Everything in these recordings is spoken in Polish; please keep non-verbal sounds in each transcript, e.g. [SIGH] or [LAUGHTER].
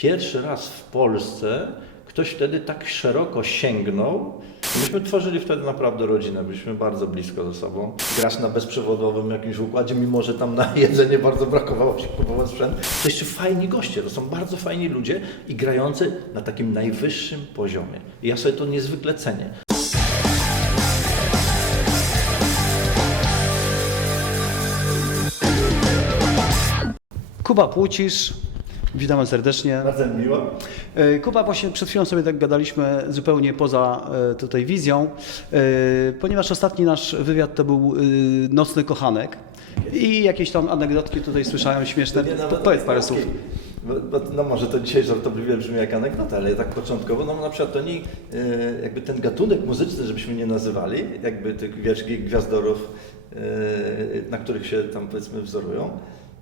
pierwszy raz w Polsce ktoś wtedy tak szeroko sięgnął. Myśmy tworzyli wtedy naprawdę rodzinę, byliśmy bardzo blisko ze sobą. Grasz na bezprzewodowym jakimś układzie, mimo że tam na [LAUGHS] jedzenie bardzo brakowało się kupować sprzęt. To jeszcze fajni goście, to są bardzo fajni ludzie i grający na takim najwyższym poziomie. I ja sobie to niezwykle cenię. Kuba Płucisz, witamy serdecznie. Bardzo mi miło. E, Kuba, właśnie przed chwilą sobie tak gadaliśmy zupełnie poza e, tutaj wizją, e, ponieważ ostatni nasz wywiad to był Nocny Kochanek i jakieś tam anegdotki tutaj słyszałem śmieszne. Po- Powiedz parę słów. Bo, no może to dzisiaj żartobliwie brzmi jak anegdota, ale tak początkowo, no na przykład to nie, jakby ten gatunek muzyczny, żebyśmy nie nazywali, jakby tych wielkich gwiazdorów, na których się tam powiedzmy wzorują,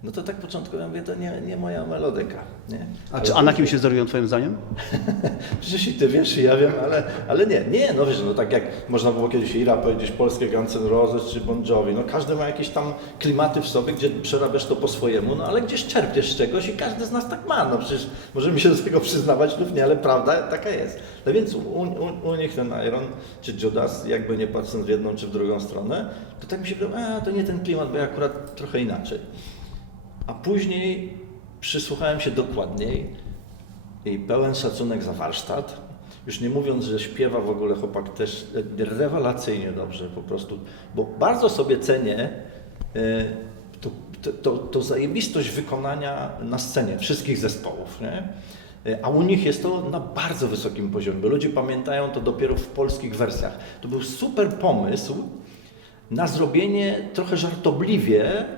no to tak początkowo ja mówię, to nie, nie moja melodyka, nie? A, czy, a na kim się wzorują twoim zdaniem? [LAUGHS] Przecież i ty wiesz, i ja wiem, ale, ale nie, nie, no wiesz, no tak jak można było kiedyś Ira powiedzieć, polskie Guns N' Roses czy Bon Jovi, no każdy ma jakieś tam klimaty w sobie, gdzie przerabiasz to po swojemu, no ale gdzieś czerpiesz czegoś i każdy z nas tak ma, no przecież możemy się do tego przyznawać lub nie, ale prawda taka jest. No więc u, u, u nich ten Iron czy Judas, jakby nie patrząc w jedną czy w drugą stronę, to tak mi się wydaje, a to nie ten klimat, bo ja akurat trochę inaczej. A później przysłuchałem się dokładniej i pełen szacunek za warsztat. Już nie mówiąc, że śpiewa w ogóle chłopak też rewelacyjnie dobrze po prostu, bo bardzo sobie cenię e, to, to, to, to zajebistość wykonania na scenie wszystkich zespołów. Nie? E, A u nich jest to na bardzo wysokim poziomie, bo ludzie pamiętają to dopiero w polskich wersjach. To był super pomysł na zrobienie trochę żartobliwie e,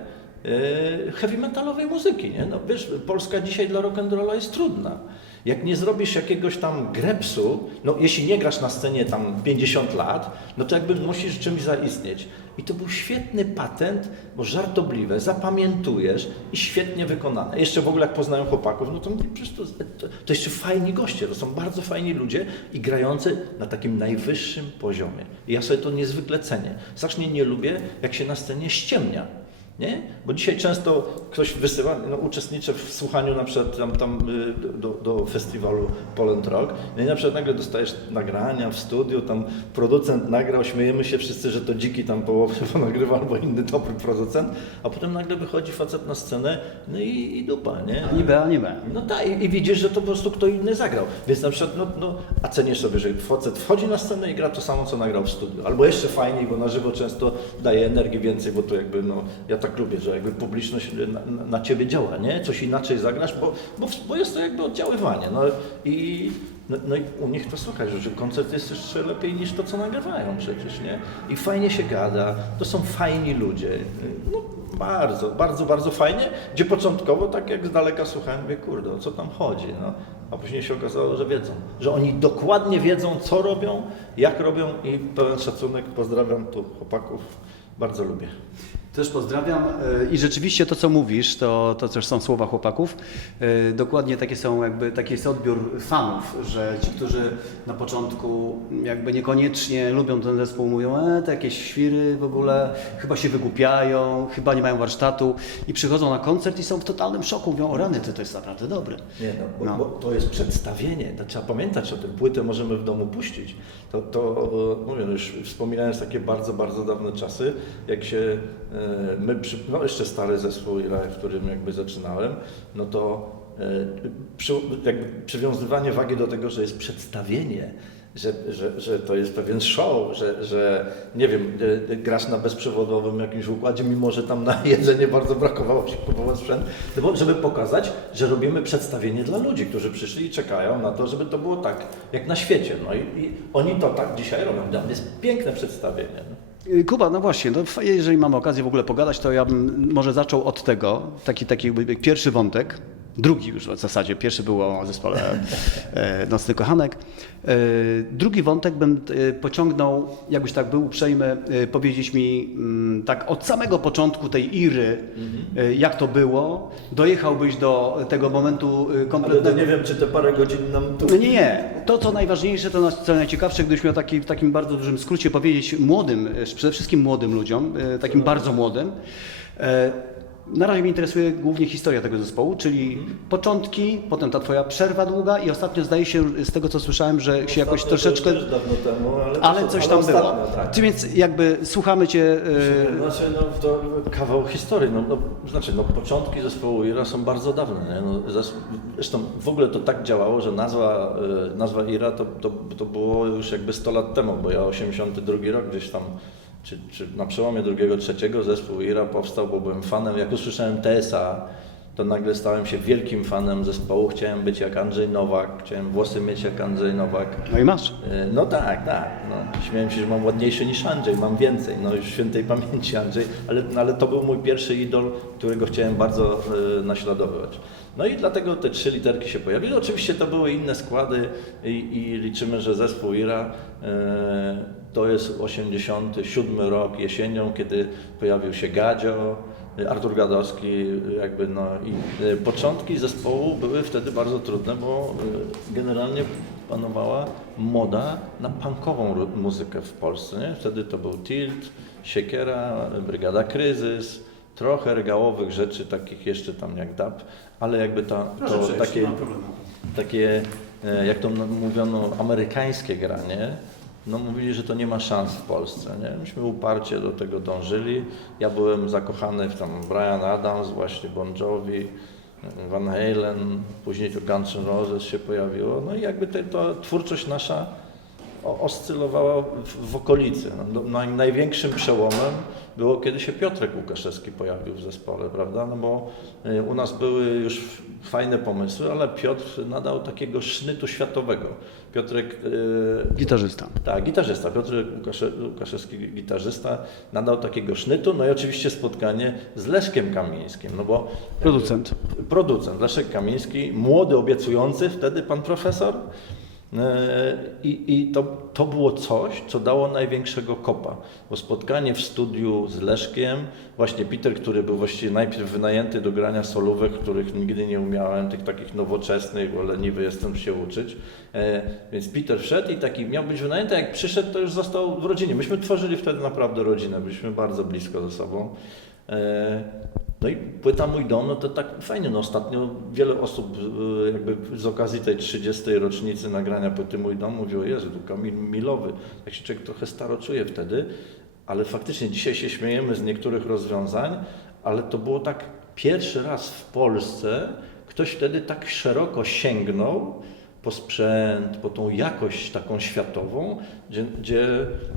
heavy metalowej muzyki. Nie? No, wiesz, Polska dzisiaj dla rock'n'rolla jest trudna. Jak nie zrobisz jakiegoś tam grepsu, no jeśli nie grasz na scenie tam 50 lat, no to jakby musisz czymś zaistnieć. I to był świetny patent, bo żartobliwe, zapamiętujesz i świetnie wykonane. Jeszcze w ogóle jak poznałem chłopaków, no to mówię, przecież to, to, to jeszcze fajni goście, to są bardzo fajni ludzie i grający na takim najwyższym poziomie. I ja sobie to niezwykle cenię. Strasznie nie lubię, jak się na scenie ściemnia. Nie? Bo dzisiaj często ktoś wysyła, no, uczestniczę w słuchaniu na przykład tam, tam y, do, do festiwalu Poland Rock no i na przykład nagle dostajesz nagrania w studiu, tam producent nagrał, śmiejemy się wszyscy, że to dziki tam połowę nagrywa albo inny dobry producent, a potem nagle wychodzi facet na scenę, no i, i dupa, nie? Ani B, ani B. No tak, i, i widzisz, że to po prostu kto inny zagrał. Więc na przykład, no, no, a cenisz sobie, że facet wchodzi na scenę i gra to samo, co nagrał w studiu. Albo jeszcze fajniej, bo na żywo często daje energii więcej, bo to jakby, no, ja tak lubię, że jakby publiczność na, na ciebie działa, nie? Coś inaczej zagrasz, bo, bo, bo jest to jakby oddziaływanie. No i, no, no i u nich to słychać, że koncert jest jeszcze lepiej niż to, co nagrywają przecież, nie? I fajnie się gada, to są fajni ludzie. No, bardzo, bardzo, bardzo fajnie, gdzie początkowo tak jak z daleka słuchałem, mówię, kurde, o co tam chodzi, no. A później się okazało, że wiedzą, że oni dokładnie wiedzą, co robią, jak robią i pełen szacunek, pozdrawiam tu chłopaków, bardzo lubię. Też pozdrawiam e, i rzeczywiście to, co mówisz, to, to też są słowa chłopaków. E, Dokładnie takie są, jakby taki jest odbiór fanów, że ci, którzy na początku jakby niekoniecznie lubią ten zespół, mówią, e, to jakieś świry w ogóle, chyba się wygłupiają, chyba nie mają warsztatu i przychodzą na koncert i są w totalnym szoku, mówią, o rany, ty to jest naprawdę dobre. Nie, no, bo, No. bo to jest przedstawienie, to trzeba pamiętać o tym. Płytę możemy w domu puścić. To, to mówię, no już wspominając takie bardzo, bardzo dawne czasy, jak się e, my, przy, no jeszcze stary zespół, w którym jakby zaczynałem, no to e, przy, jakby przywiązywanie wagi do tego, że jest przedstawienie, że, że, że to jest pewien show, że, że nie wiem, e, grasz na bezprzewodowym jakimś układzie, mimo że tam na [LAUGHS] jedzenie bardzo brakowało się kupować sprzęt, no żeby pokazać, że robimy przedstawienie dla ludzi, którzy przyszli i czekają na to, żeby to było tak, jak na świecie. No i, i oni to tak dzisiaj robią. Dla mnie jest piękne przedstawienie. Y, Kuba, no właśnie, no, jeżeli mamy okazję w ogóle pogadać, to ja bym może zaczął od tego, taki, taki pierwszy wątek, drugi już w zasadzie, pierwszy był o zespole e, Nocny Kochanek. E, drugi wątek bym e, pociągnął, jakbyś tak był uprzejmy, powiedzieć mi mm, tak od samego początku tej iry, e, jak to było, dojechałbyś do tego momentu Ale kompletnego... to nie wiem, czy te parę godzin nam tu... No nie, nie. To, co najważniejsze, to co najciekawsze, gdybyś miał taki, w takim bardzo dużym skrócie powiedzieć młodym, przede wszystkim młodym ludziom, takim bardzo młodym, na razie mnie interesuje głównie historia tego zespołu, czyli początki, potem ta twoja przerwa długa i ostatnio zdaje się z tego co słyszałem, że się jakoś Ostatnio to już troszeczkę, też dawno temu, ale, ale coś tam było. ostatnio, tak. Ty więc jakby słuchamy cię. e, Znaczy, no, to kawał historii. No, no, znaczy, no, początki zespołu Ira są bardzo dawne. Nie? No, zresztą w ogóle to tak działało, że nazwa, e, nazwa Ira to, to, to było już jakby 100 lat temu, bo ja 82 rok gdzieś tam, czy, czy na przełomie drugiego, trzeciego zespół Ira powstał, bo byłem fanem. Jak usłyszałem TSA, to nagle stałem się wielkim fanem zespołu. Chciałem być jak Andrzej Nowak, chciałem włosy mieć jak Andrzej Nowak. No i masz. E, No tak, tak. No, śmiałem się, że mam ładniejsze niż Andrzej, mam więcej. No już świętej pamięci Andrzej, ale, no, ale to był mój pierwszy idol, którego chciałem bardzo e, naśladować. No i dlatego te trzy literki się pojawiły. Oczywiście to były inne składy i, i liczymy, że zespół Ira e, to jest 87 rok jesienią, kiedy pojawił się Gadzio, Artur Gadowski, jakby no i e, początki zespołu były wtedy bardzo trudne, bo e, generalnie panowała moda na punkową muzykę w Polsce. Nie? Wtedy to był Tilt, Siekiera, Brygada Kryzys, trochę regałowych rzeczy, takich jeszcze tam jak dub, ale jakby ta, to takie, takie, e, jak to mówiono, amerykańskie granie, no mówili, że to nie ma szans w Polsce. Nie? Myśmy uparcie do tego dążyli. Ja byłem zakochany w tam Brian Adams, właśnie Bon Jovi, Van Halen, później to Guns N' Roses się pojawiło. No i jakby to twórczość nasza oscylowała w, w okolicy. No, no, naj, największym przełomem było, kiedy się Piotrek Łukaszewski pojawił w zespole, prawda? No bo y, u nas były już fajne pomysły, ale Piotr nadał takiego sznytu światowego. Piotrek y, Gitarzysta. tak, gitarzysta. Piotr Łukasze, Łukaszewski, gitarzysta, nadał takiego sznytu, no i oczywiście spotkanie z Leszkiem Kamińskim, no bo Producent. producent Leszek Kamiński, młody, obiecujący, wtedy pan profesor. E, I, i to, to było coś, co dało największego kopa, bo spotkanie w studiu z Leszkiem, właśnie Peter, który był właściwie najpierw wynajęty do grania solówek, których nigdy nie umiałem, tych takich nowoczesnych, bo leniwy jestem się uczyć, E, więc Peter wszedł i taki miał być wynajęty, jak przyszedł, to już został w rodzinie. Myśmy tworzyli wtedy naprawdę rodzinę, byliśmy bardzo blisko ze sobą. No i płyta Mój Dom, no to tak fajnie, no ostatnio wiele osób e, jakby z okazji tej 30. rocznicy nagrania płyty Mój Dom mówiło, Jezu, Kamil Milowy, tak się człowiek trochę staro czuje wtedy, ale faktycznie dzisiaj się śmiejemy z niektórych rozwiązań, ale to było tak pierwszy raz w Polsce, ktoś wtedy tak szeroko sięgnął po sprzęt, po tą jakość taką światową, gdzie, gdzie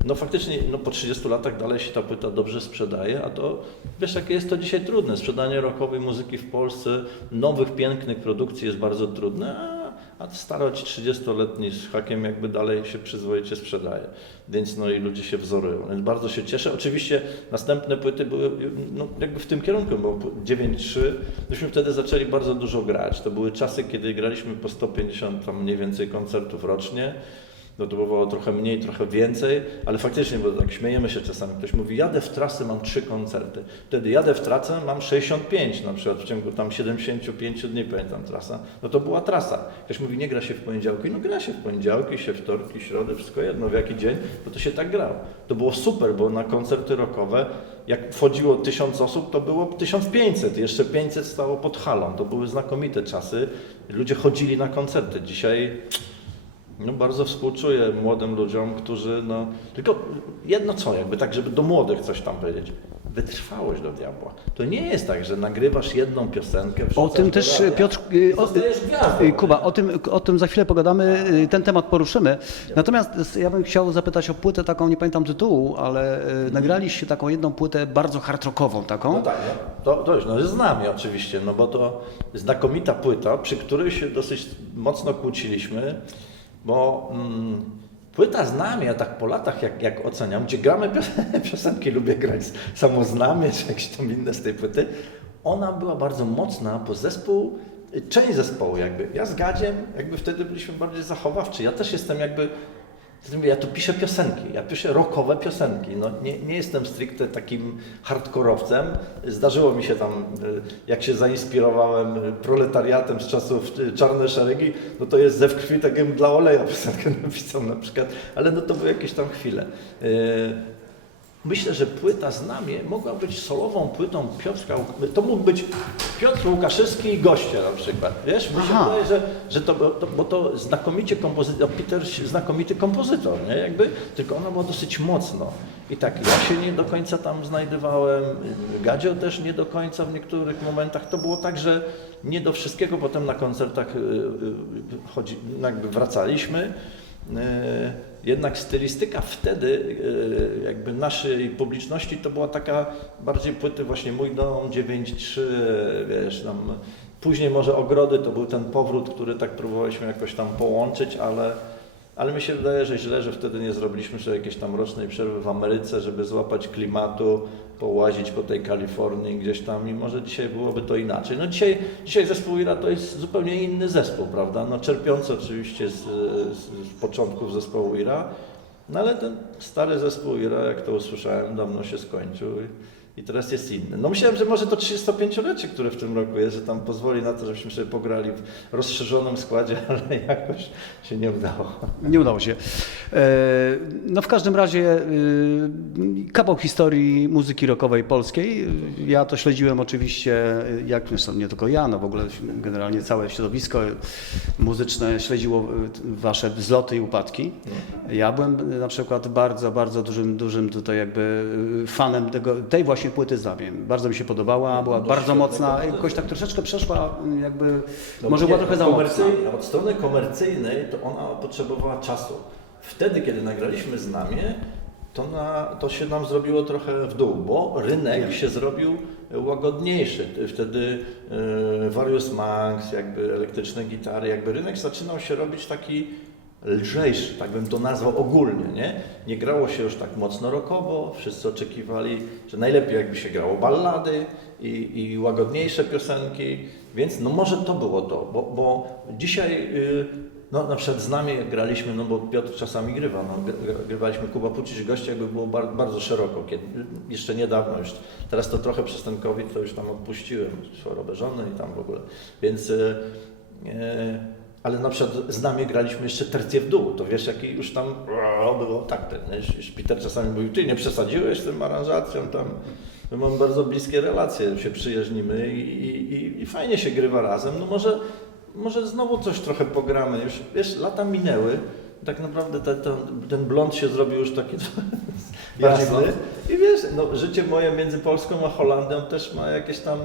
no faktycznie no po 30 latach dalej się ta płyta dobrze sprzedaje, a to wiesz jakie jest to dzisiaj trudne. Sprzedanie rockowej muzyki w Polsce, nowych, pięknych produkcji jest bardzo trudne, a, starość 30-letni z hakiem jakby dalej się przyzwoicie sprzedaje. Więc no i ludzie się wzorują. Więc bardzo się cieszę. Oczywiście następne płyty były no, jakby w tym kierunku, bo 9-3, myśmy wtedy zaczęli bardzo dużo grać. To były czasy, kiedy graliśmy po 150 tam mniej więcej koncertów rocznie. No to było trochę mniej, trochę więcej, ale faktycznie, bo tak śmiejemy się czasami, ktoś mówi, jadę w trasę, mam trzy koncerty. Wtedy jadę w trasę, mam 65 na przykład w ciągu tam 75 dni, pamiętam trasa. No to była trasa. Ktoś mówi, nie gra się w poniedziałki, no gra się w poniedziałki, się wtorki, środy, wszystko jedno, w jaki dzień, bo to się tak grało. To było super, bo na koncerty rockowe, jak wchodziło 1000 osób, to było 1500, jeszcze 500 stało pod halą. To były znakomite czasy. Ludzie chodzili na koncerty. Dzisiaj no bardzo współczuję młodym ludziom, którzy no... Tylko jedno co, jakby tak, żeby do młodych coś tam powiedzieć. Wytrwałość do diabła. To nie jest tak, że nagrywasz jedną piosenkę, O tym też radia Piotr. y, o- gwiazdą. y, Kuba, o tym, o tym za chwilę pogadamy, y, ten temat poruszymy. Natomiast ja bym chciał zapytać o płytę taką, nie pamiętam tytułu, ale y, nagraliście taką jedną płytę bardzo hard rockową taką. No tak, no. To, to już, no z nami oczywiście, no bo to znakomita płyta, przy której się dosyć mocno kłóciliśmy, bo mm, płyta z nami, ja tak po latach jak, jak oceniam, gdzie gramy pios- [LAUGHS] piosenki, lubię grać samo z nami, czy jakieś tam inne z tej płyty, ona była bardzo mocna, bo zespół, część zespołu jakby, ja z Gadziem, jakby wtedy byliśmy bardziej zachowawczy, ja też jestem jakby Ja tu piszę piosenki, ja piszę rockowe piosenki. No, nie, nie jestem stricte takim hardkorowcem. Zdarzyło mi się tam, y, jak się zainspirowałem y, proletariatem z czasów y, Czarne Szeregi, no to jest ze w krwi takim dla oleja [LAUGHS] piosenkę napisał na przykład, ale no to były jakieś tam chwile. Y, myślę, że płyta Znamie mogła być solową płytą Piotrka, to mógł być Piotr Łukaszewski i goście na przykład, wiesz, mi się Aha. wydaje, że, że to, to, bo to znakomicie kompozytor, Peter znakomity kompozytor, nie, jakby, tylko ona była dosyć mocno. I tak, ja się nie do końca tam znajdowałem, Gadzio też nie do końca w niektórych momentach, to było tak, że nie do wszystkiego potem na koncertach y, y, chodzi, jakby wracaliśmy, Jednak stylistyka wtedy e, jakby naszej publiczności to była taka bardziej płyty właśnie Mój Dom 9.3, wiesz, tam później może Ogrody to był ten powrót, który tak próbowaliśmy jakoś tam połączyć, ale, ale mi się wydaje, że źle, że wtedy nie zrobiliśmy sobie jakiejś tam rocznej przerwy w Ameryce, żeby złapać klimatu, połazić po tej Kalifornii gdzieś tam i może dzisiaj byłoby to inaczej. No dzisiaj, dzisiaj zespół Ira to jest zupełnie inny zespół, prawda? No czerpiący oczywiście z, z, z początków zespołu Ira, no ale ten stary zespół Ira, jak to usłyszałem, dawno się skończył i, teraz jest inny. No myślałem, że może to 35-lecie, które w tym roku jest, że tam pozwoli na to, żebyśmy sobie pograli w rozszerzonym składzie, [LAUGHS] ale jakoś się nie udało. Nie udało się. E, No w każdym razie y, kawał historii muzyki rockowej polskiej. Ja to śledziłem oczywiście, jak zresztą nie tylko ja, no w ogóle generalnie całe środowisko muzyczne śledziło wasze wzloty i upadki. Ja byłem na przykład bardzo, bardzo dużym, dużym tutaj jakby fanem tego, tej właśnie płyty z Labiem. Bardzo mi się podobała, była No, bardzo mocna, jakoś tak troszeczkę przeszła y, jakby, No może nie, była trochę za mocna. Od strony komercyjnej to ona potrzebowała czasu. Wtedy, kiedy nagraliśmy Znamie, to, na, to się nam zrobiło trochę w dół, bo rynek Wiem. się zrobił łagodniejszy. Wtedy e, Various Monks, jakby elektryczne gitary, jakby rynek zaczynał się robić taki lżejszy, tak bym to nazwał ogólnie, nie? Nie grało się już tak mocno rockowo, wszyscy oczekiwali, że najlepiej jakby się grało ballady i, i łagodniejsze piosenki, więc no może to było to, bo, bo dzisiaj y, no na przykład z nami graliśmy, no bo Piotr czasami grywa, no, gry- grywaliśmy Kuba Pucic goście jakby było bar, bardzo szeroko, kiedy, jeszcze niedawno już, teraz to trochę przez ten COVID to już tam odpuściłem, chorobę żony i tam w ogóle, więc y, e, ale na przykład z nami graliśmy jeszcze tercję w dół, to wiesz jaki już tam było tak, ten? Peter czasami mówił, ty nie przesadziłeś z tym aranżacją tam, my mamy bardzo bliskie relacje, się przyjaźnimy i, i, i, fajnie się grywa razem, no może, może znowu coś trochę pogramy, już wiesz, lata minęły, tak naprawdę te, te, ten blond się zrobił już taki [LAUGHS] jasny. i wiesz, no, życie moje między Polską a Holandią też ma jakieś tam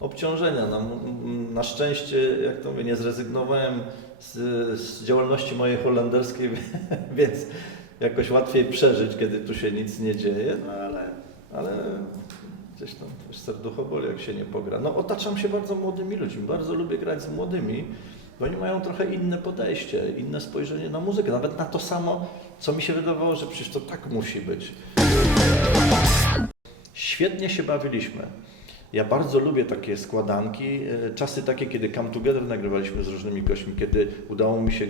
obciążenia. M- na szczęście, jak to mówię, nie zrezygnowałem z, z działalności mojej holenderskiej, [LAUGHS] więc jakoś łatwiej przeżyć, kiedy tu się nic nie dzieje, no ale, ale gdzieś tam też serducho boli, jak się nie pogra. No otaczam się bardzo młodymi ludźmi, bardzo lubię grać z młodymi, bo oni mają trochę inne podejście, inne spojrzenie na muzykę, nawet na to samo, co mi się wydawało, że przecież to tak musi być. Świetnie się bawiliśmy. Ja bardzo lubię takie składanki. e, Czasy takie, kiedy Come Together nagrywaliśmy z różnymi gośćmi, kiedy udało mi się e,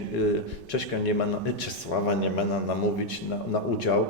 Cześka Niemena, Czesława Niemena namówić na, na udział.